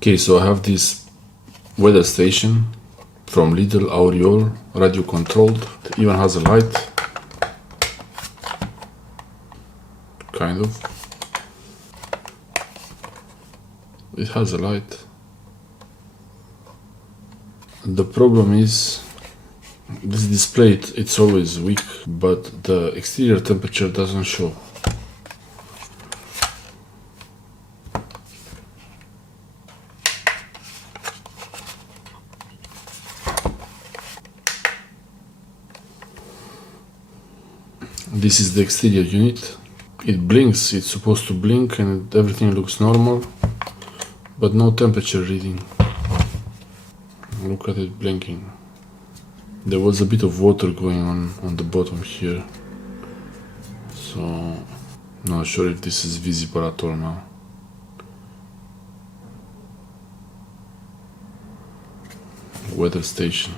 Okay, so I have this weather station from Lidl Audio, radio controlled. It even has a light, kind of. It has a light. The problem is this display, it's always weak, but the exterior temperature doesn't show. This is the exterior unit. It blinks, it's supposed to blink and everything looks normal, but no temperature reading. Look at it blinking. There was a bit of water going on the bottom here, so not sure if this is visible at all now. Weather station.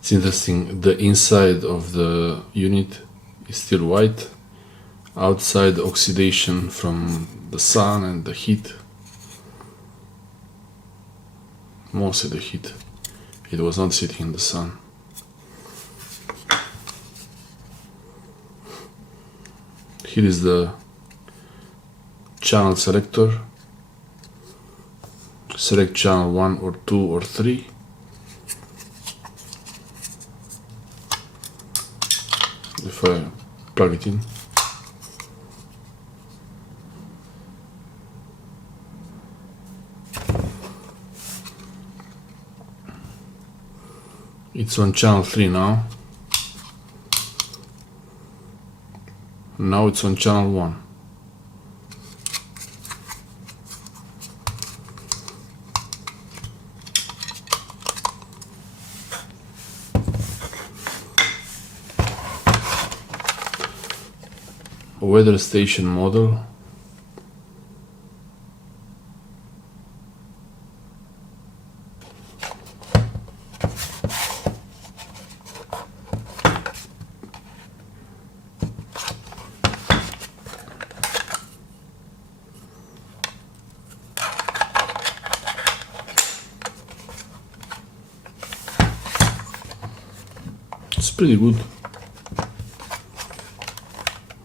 It's interesting, the inside of the unit is still white, outside oxidation from the sun and the heat, mostly the heat. It was not sitting in the sun. Here is the channel selector. Select channel 1 or 2 or 3. If I plug it in, it's on channel 3 now. Now it's on channel 1. Weather station model. It's pretty good.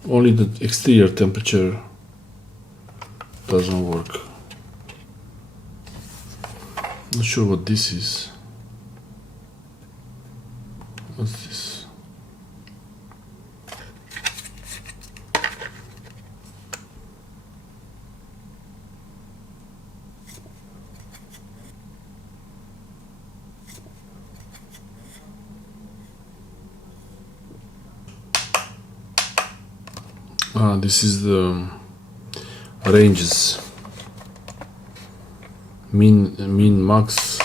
Only the exterior temperature doesn't work. Not sure what this is. What's this? This is the ranges, mean, max,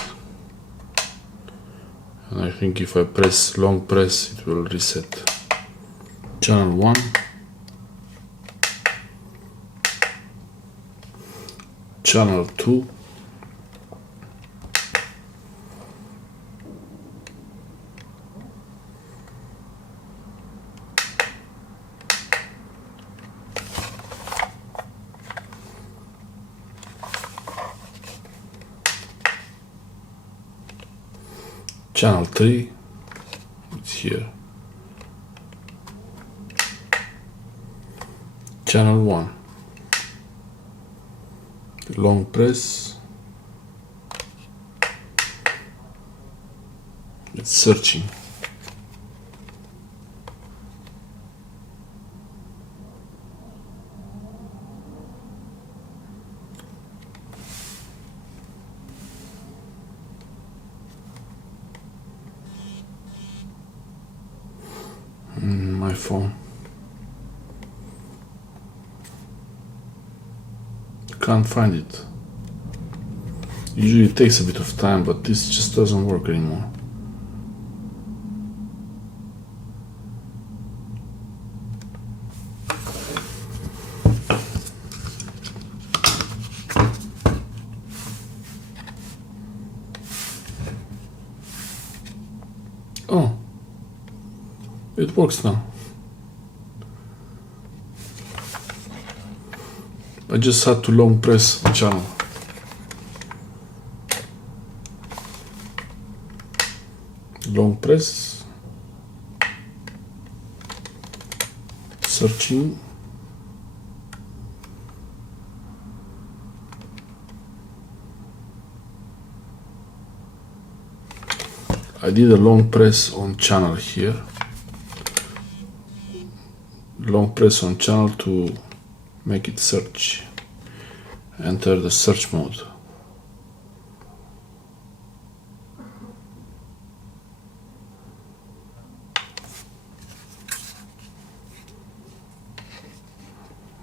and I think if I press long press it will reset. Channel 1, channel 2, channel 3, it's here, channel 1, long press, it's searching. My phone. Can't find it. Usually it takes a bit of time, but this just doesn't work anymore. Oh, It works now. I just had to long press the channel. Long press. Searching. I did a long press on channel here. Long press on channel to make it search. Enter the search mode.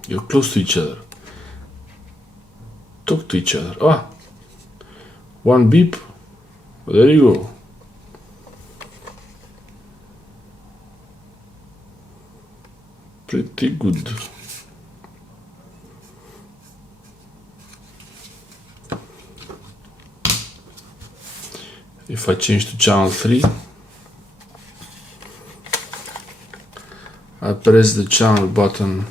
You're close to each other. Talk to each other. Ah, one beep. There you go. Pretty good. If I change to channel 3, I press the channel button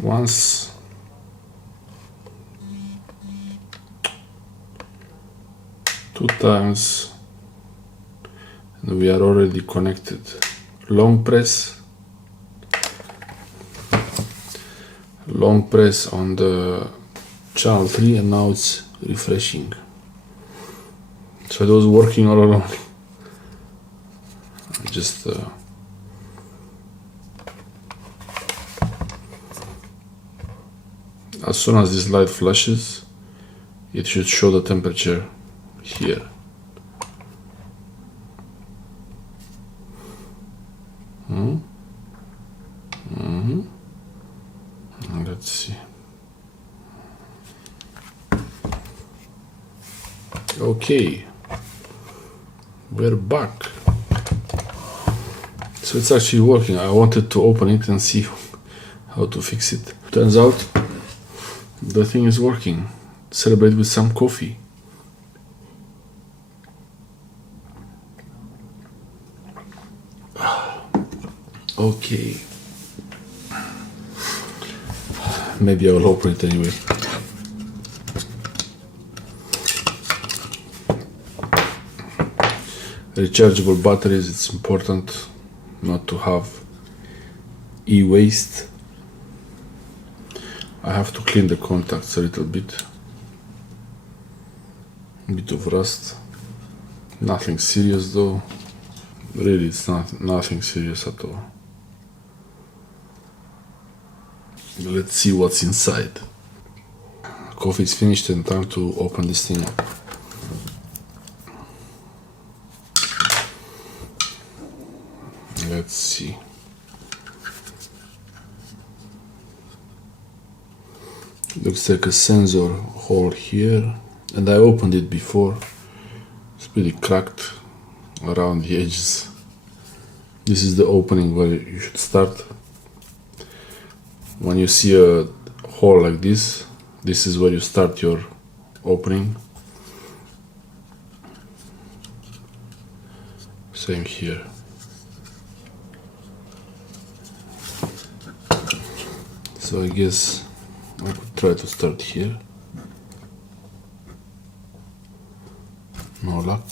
once, two times, and we are already connected. Long press on the channel 3, and now it's refreshing. So it was working all along. Just as soon as this light flashes, it should show the temperature here. Let's see. Okay, we're back. So it's actually working. I wanted to open it and see how to fix it. Turns out the thing is working. Celebrate with some coffee. Okay. Maybe I will open it anyway. Rechargeable batteries, it's important not to have e-waste. I have to clean the contacts a little bit. A bit of rust. Nothing serious though. Really, it's nothing serious at all. Let's see what's inside. Coffee is finished and time to open this thing up. Let's see. Looks like a sensor hole here, and I opened it before. It's pretty cracked around the edges. This is the opening where you should start. When you see a hole like this is where you start your opening. Same here. So I guess I could try to start here. No luck.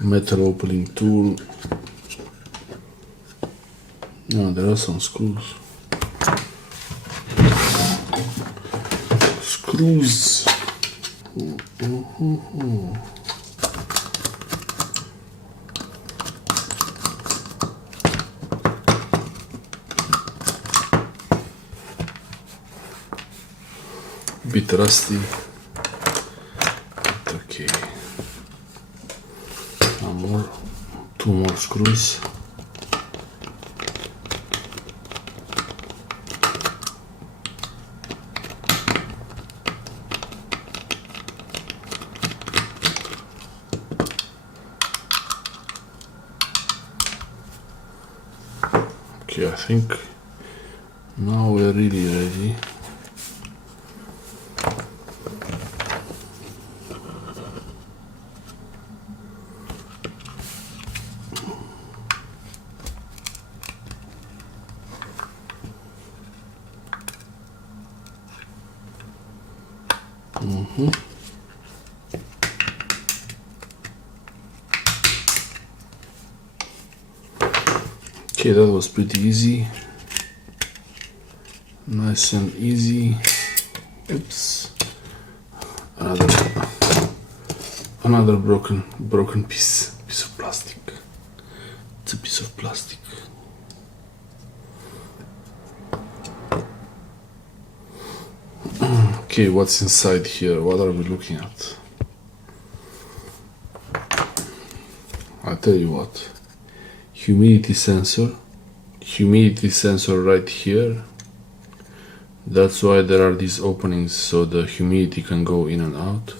Metal opening tool. No, there are some screws. Screws. Bit rusty. Okay. Two more screws. Okay, I think now we're really ready. Okay, that was pretty easy. Nice and easy. Oops. Another broken piece of plastic. It's a piece of plastic. Okay, what's inside here? What are we looking at? I'll tell you what. Humidity sensor right here. That's why there are these openings so the humidity can go in and out.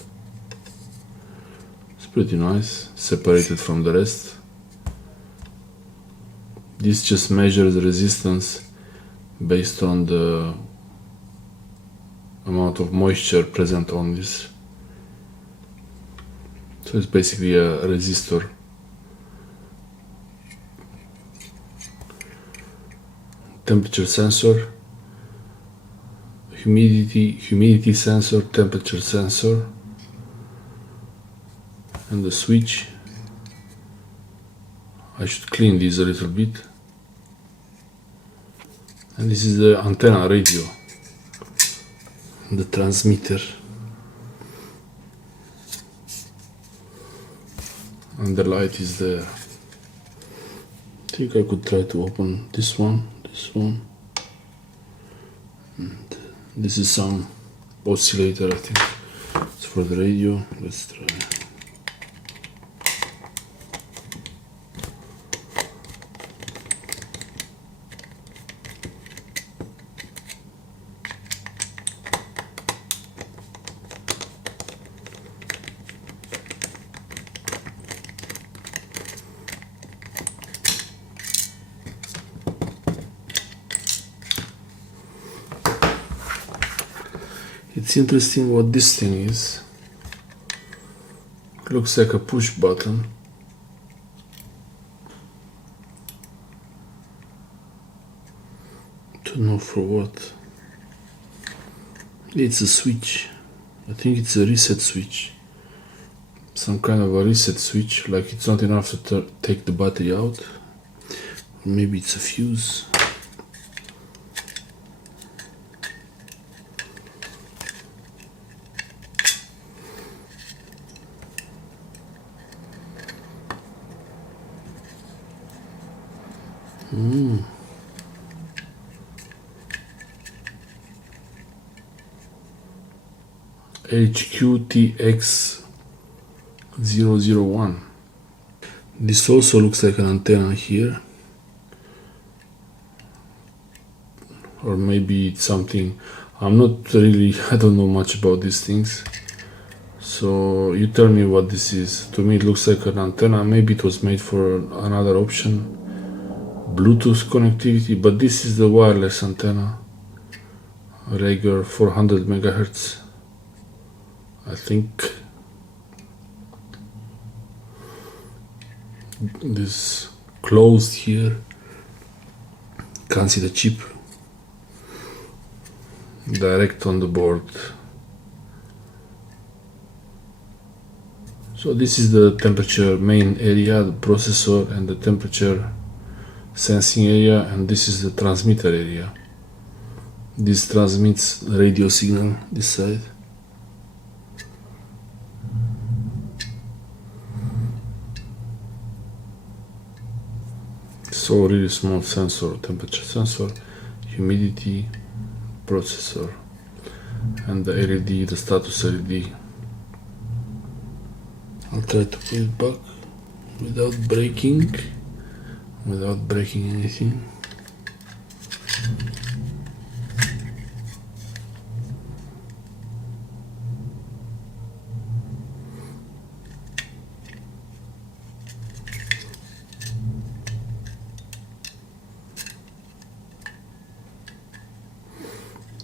It's pretty nice, separated from the rest. This just measures the resistance based on the amount of moisture present on this. So it's basically a resistor. Temperature sensor, humidity sensor, temperature sensor, and the switch. I should clean these a little bit. And this is the antenna radio, the transmitter, and the light is there. I think I could try to open this one, and this is some oscillator, I think it's for the radio. Let's try. It's interesting what this thing is. It looks like a push button. Don't know for what. It's a switch. I think it's a reset switch. Some kind of a reset switch, like it's not enough to take the battery out. Maybe it's a fuse. HQTX001. This also looks like an antenna here, or maybe it's something. I don't know much about these things, so you tell me what this is. To me it looks like an antenna. Maybe it was made for another option, Bluetooth connectivity, but this is the wireless antenna, regular 400 megahertz, I think. This closed here, can't see the chip, direct on the board. So this is the temperature main area, the processor, and the temperature sensing area, and this is the transmitter area. This transmits radio signal this side. So really small sensor, temperature sensor, humidity, processor, and the LED, the status LED. I'll try to put it back without breaking anything.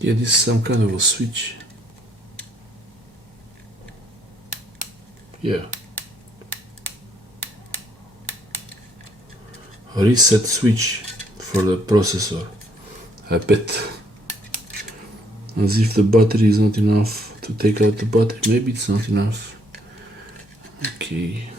Yeah, this is some kind of a switch. Yeah. A reset switch for the processor, I bet. As if the battery is not enough to take out the battery. Maybe it's not enough. Okay.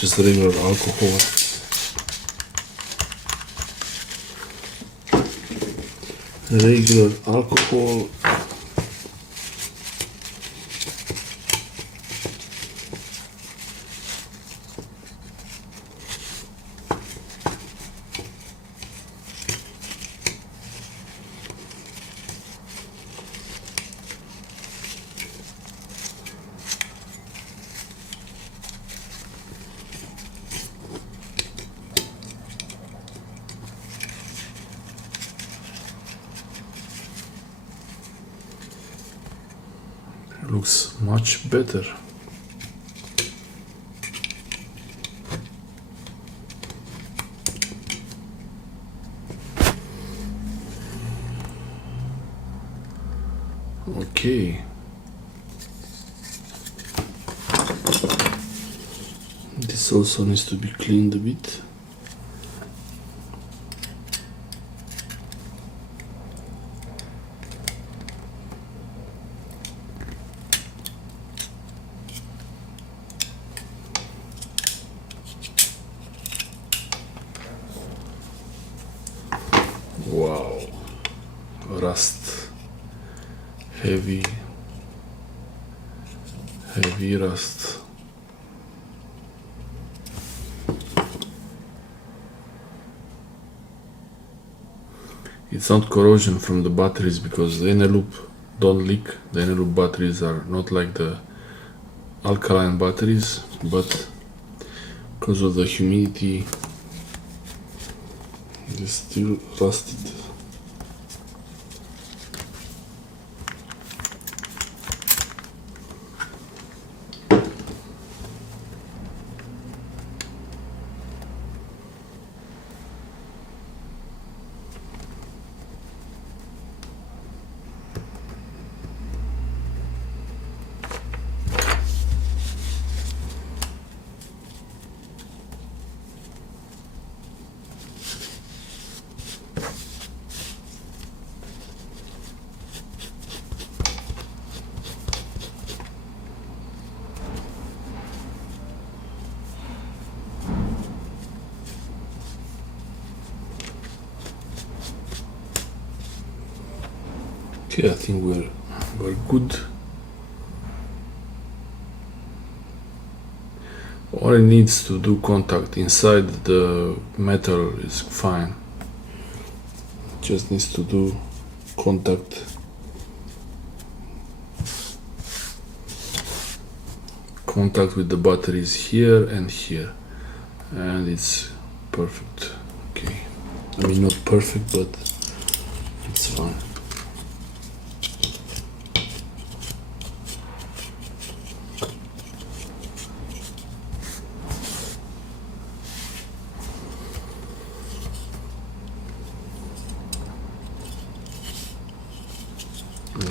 just regular alcohol. Regular alcohol. Looks much better. Okay. This also needs to be cleaned a bit. Wow, rust, heavy rust. It's not corrosion from the batteries because the inner loop don't leak. The inner loop batteries are not like the alkaline batteries, but because of the humidity they're still rusted. Okay, I think we're good. All it needs to do contact inside the metal is fine. Just needs to do contact with the batteries here and here, and it's perfect. Okay, I mean not perfect, but it's fine.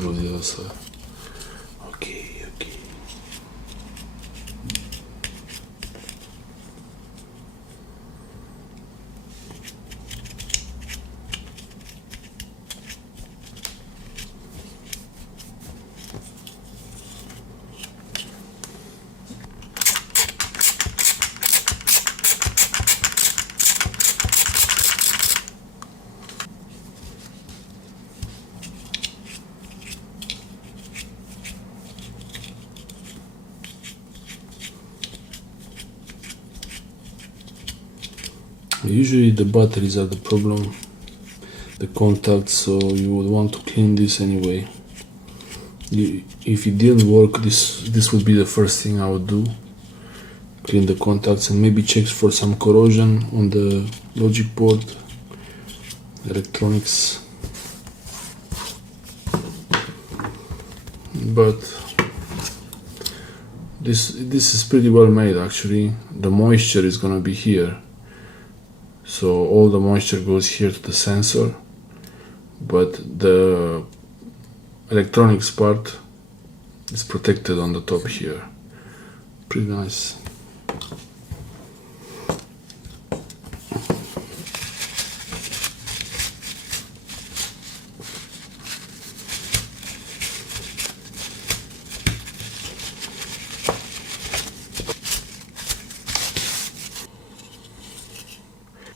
Go the other side. Okay. Usually the batteries are the problem, the contacts, so you would want to clean this anyway. If it didn't work, this would be the first thing I would do. Clean the contacts and maybe check for some corrosion on the logic board, electronics. But this is pretty well made actually. The moisture is gonna be here. So all the moisture goes here to the sensor, but the electronics part is protected on the top here. Pretty nice.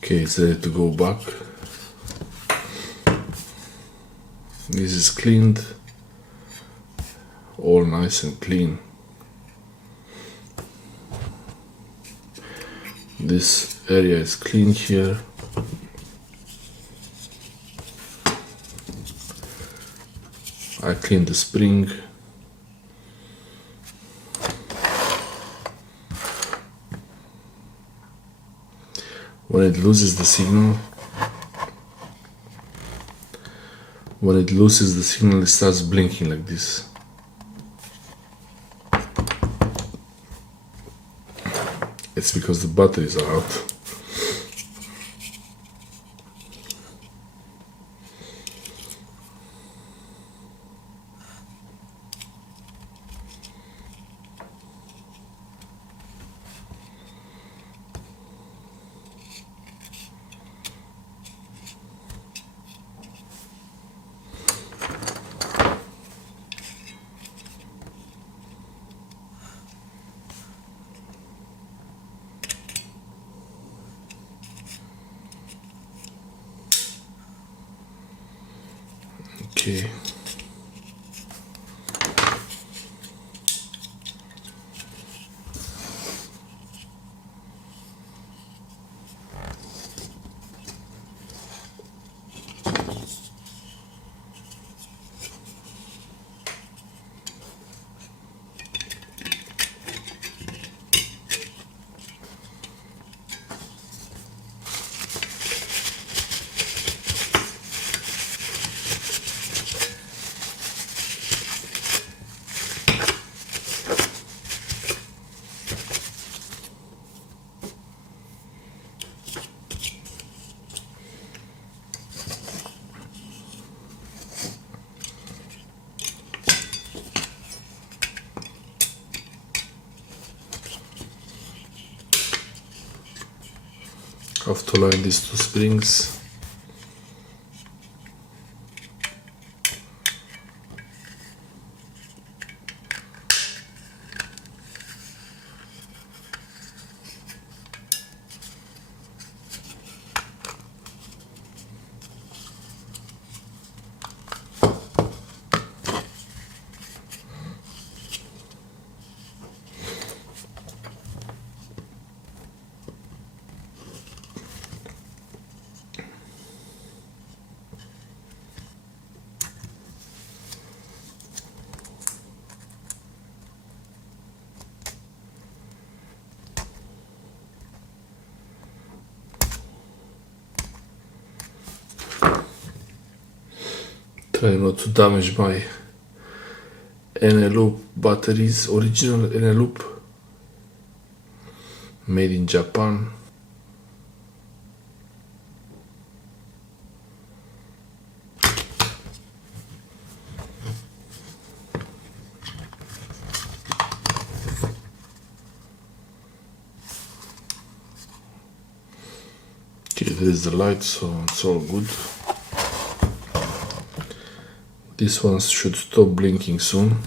Okay, it's ready to go back. This is cleaned, all nice and clean. This area is clean here. I cleaned the spring. When it loses the signal, it starts blinking like this. It's because the batteries are out. Okay. Have to line these two springs. Try not to damage my Eneloop batteries, original Eneloop, made in Japan. Okay, there is the light, so it's all good. This one should stop blinking soon.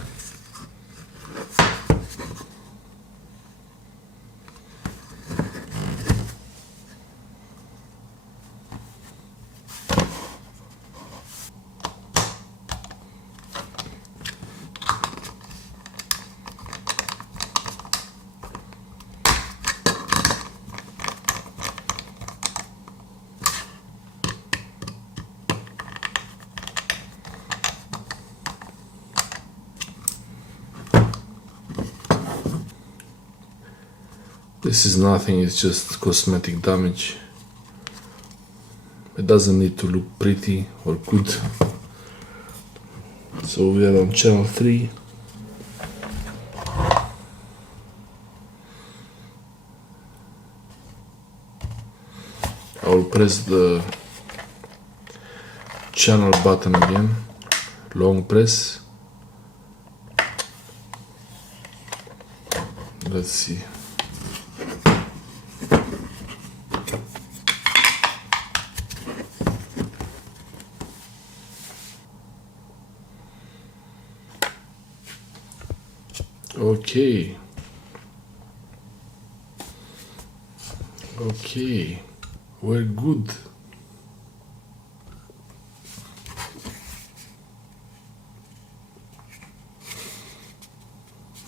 This is nothing, it's just cosmetic damage. It doesn't need to look pretty or good. So we are on channel 3. I will press the channel button again, long press. Let's see. Okay. We're good.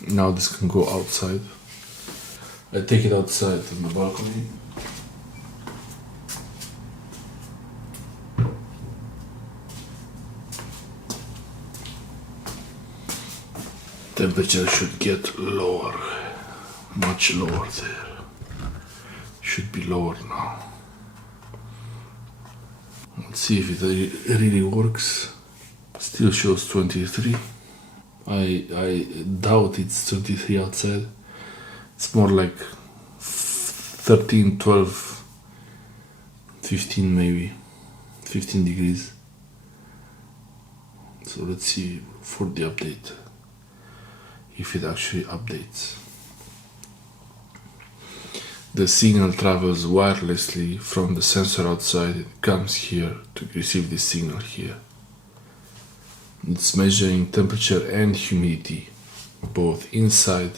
Now this can go outside. I take it outside on the balcony. Temperature should get lower, much lower there. Should be lower now. Let's see if it really works. Still shows 23. I doubt it's 23 outside. It's more like 13, 12, 15 maybe. 15 degrees. So let's see for the update. If it actually updates. The signal travels wirelessly from the sensor outside. It comes here to receive the signal here. It's measuring temperature and humidity, both inside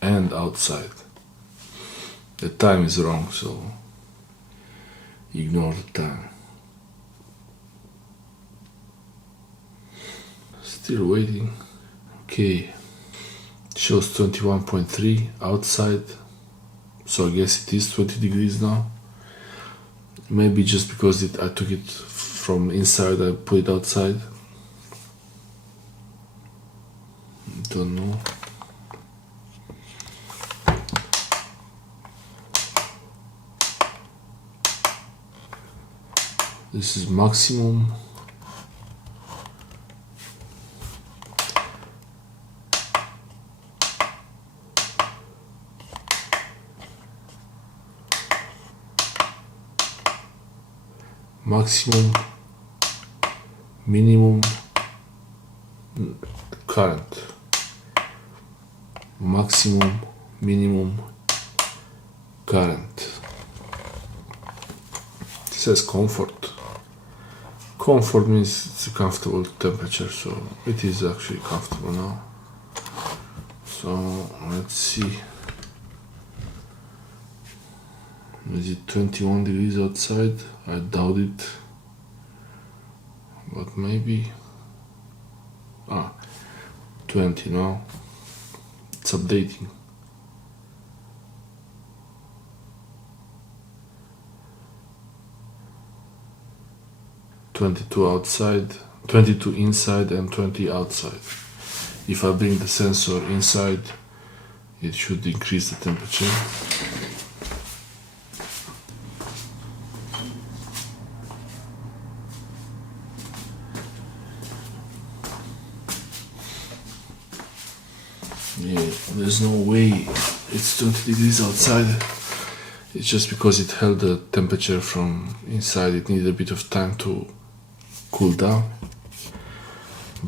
and outside. The time is wrong, so ignore the time. Still waiting. Okay. Shows 21.3 outside, so I guess it is 20 degrees now. Maybe just because I took it from inside, I put it outside. Don't know. This is maximum. Maximum, minimum, current. Maximum, minimum, current. It says comfort. Comfort means it's a comfortable temperature, so it is actually comfortable now. So let's see. Is it 21 degrees outside? I doubt it. But maybe. 20 now. It's updating. (22 outside, 22 inside and 20 outside. If I bring the sensor inside, it should increase the temperature. Yeah, there's no way it's 20 degrees outside. It's just because it held the temperature from inside. It needed a bit of time to cool down.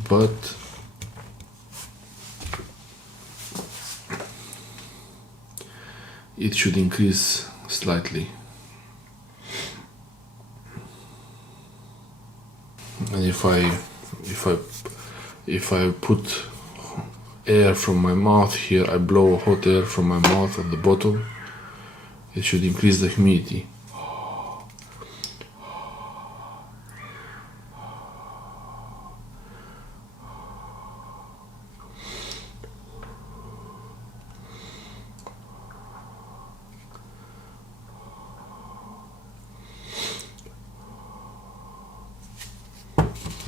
But it should increase slightly. And if I put air from my mouth here, I blow hot air from my mouth at the bottom, it should increase the humidity.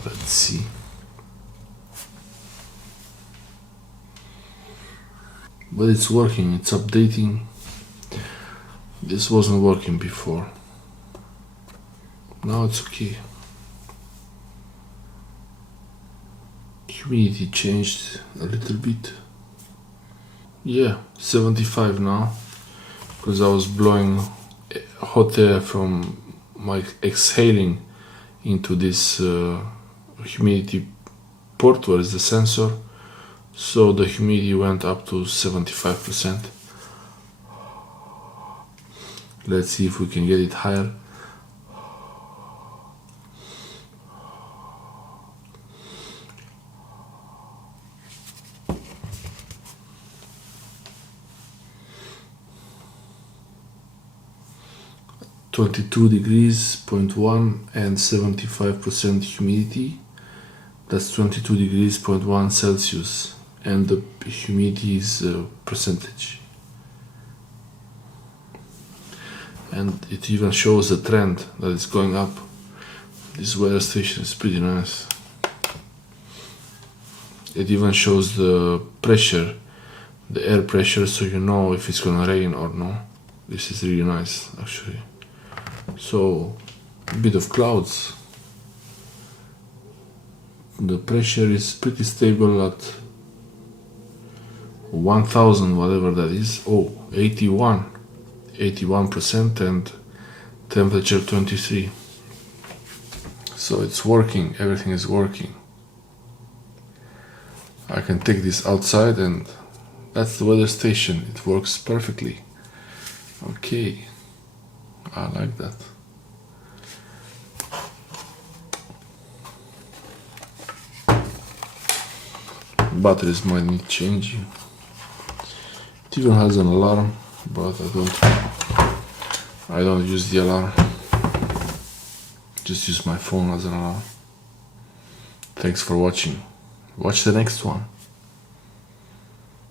Let's see. But it's working, it's updating. This wasn't working before. Now it's okay. Humidity changed a little bit. Yeah, 75 now. Because I was blowing hot air from my exhaling into this humidity port where is the sensor. So the humidity went up to 75%. Let's see if we can get it higher. 22 degrees, 0.1 and 75% humidity. That's 22 degrees, 0.1 Celsius, and the humidity is percentage. And it even shows the trend that it's going up. This weather station is pretty nice. It even shows the pressure, the air pressure, so you know if it's gonna rain or no. This is really nice, actually. So, a bit of clouds. The pressure is pretty stable at 1000, whatever that is. Oh, 81% and temperature 23. So it's working, everything is working. I can take this outside and that's the weather station. It works perfectly. Okay, I like that. Batteries might need changing. It even has an alarm, but I don't use the alarm. Just use my phone as an alarm. Thanks for watching. Watch the next one.